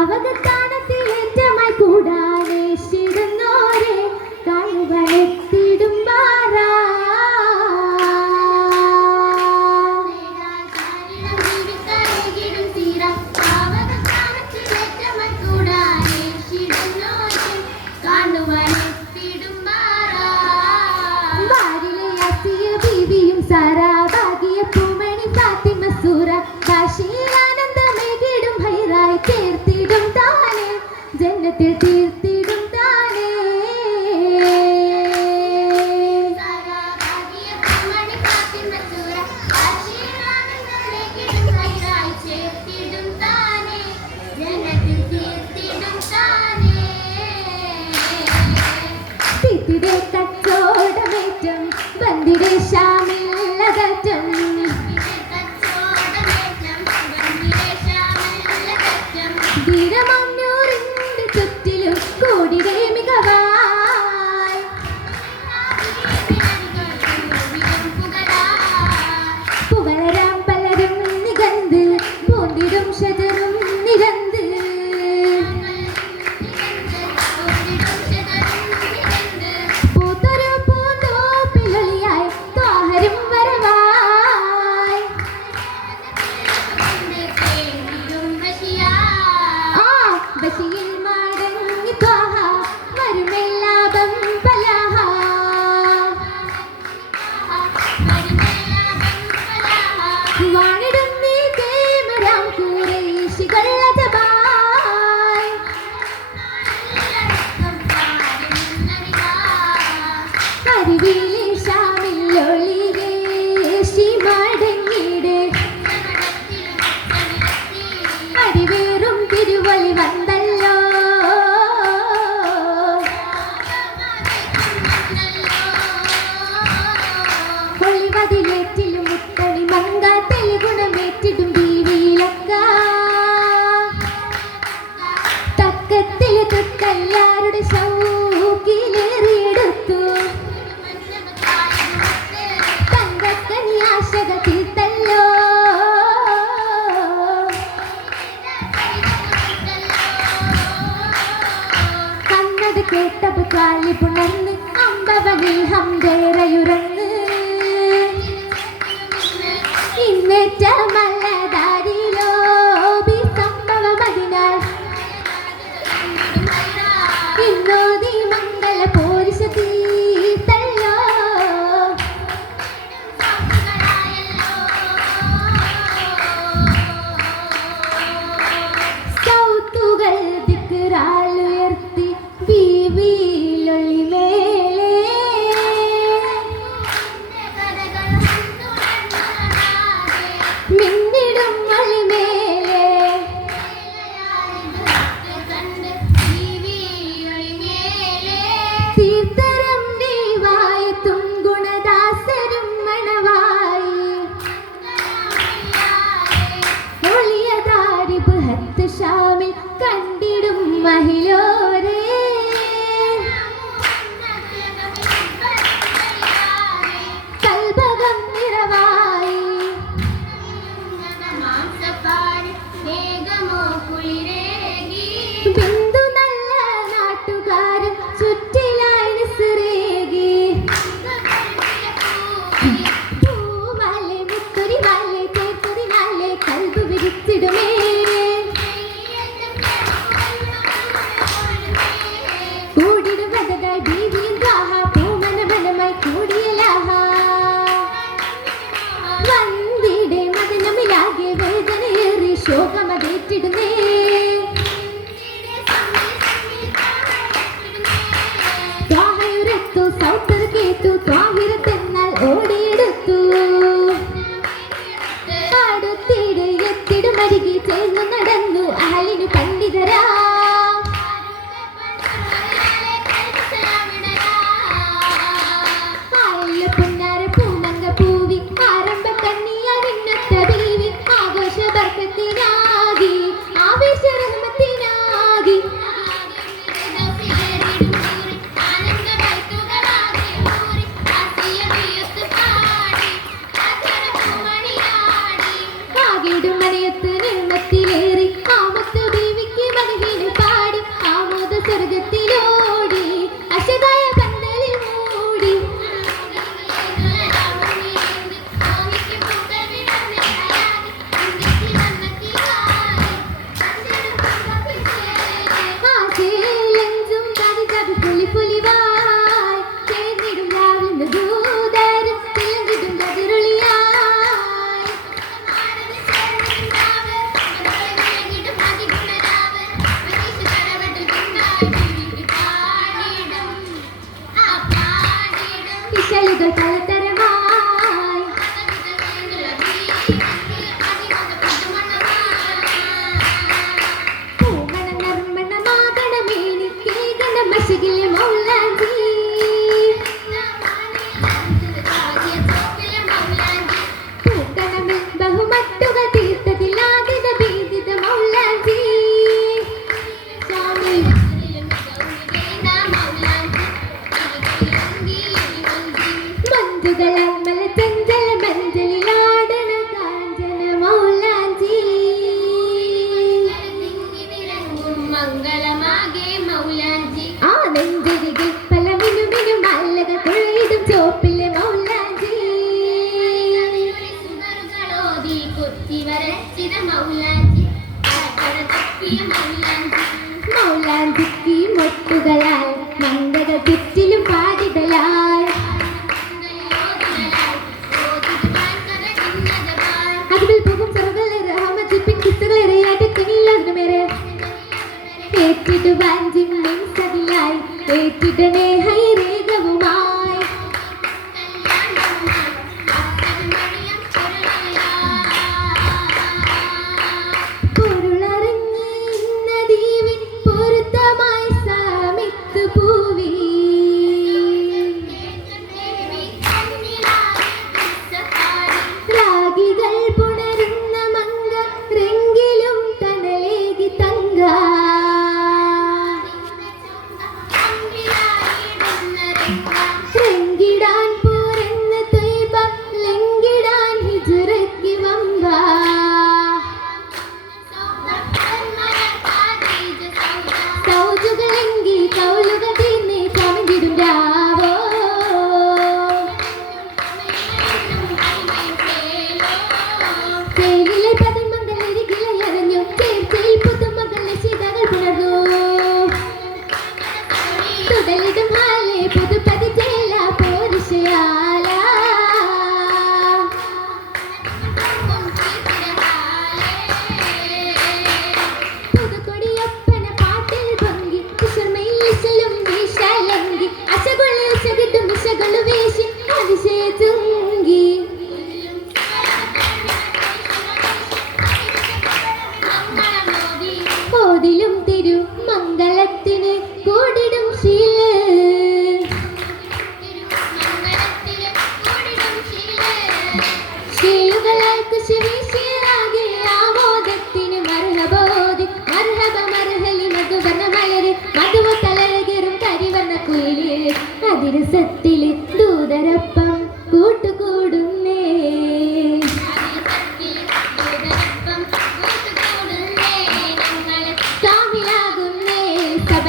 ಯಾವಾಗ ഐറ്റം ബന്ദിര മടങ്ങിയിടുകിലെ ശ്യാമില്ലൊളിയെ ശി മടങ്ങിയിട് അടിവേറും തിരുവലി വന്നല്ലോ. പൊളിവതിലേറ്റ കടകാലി പുണർന്ന് അമ്പവനിൽ ഹംദേരയുറന്ന് ഇന്നേറ്റം യോഗം അതേറ്റിടുന്നേ ഏറ്റിടുവാൻ ജിമ്മിൻ സതിയായി. ഏറ്റിടണേ ഹൈരേഖവുമായി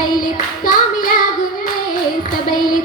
സബയിലെ കാമിലാകുന്നേ സബയിലെ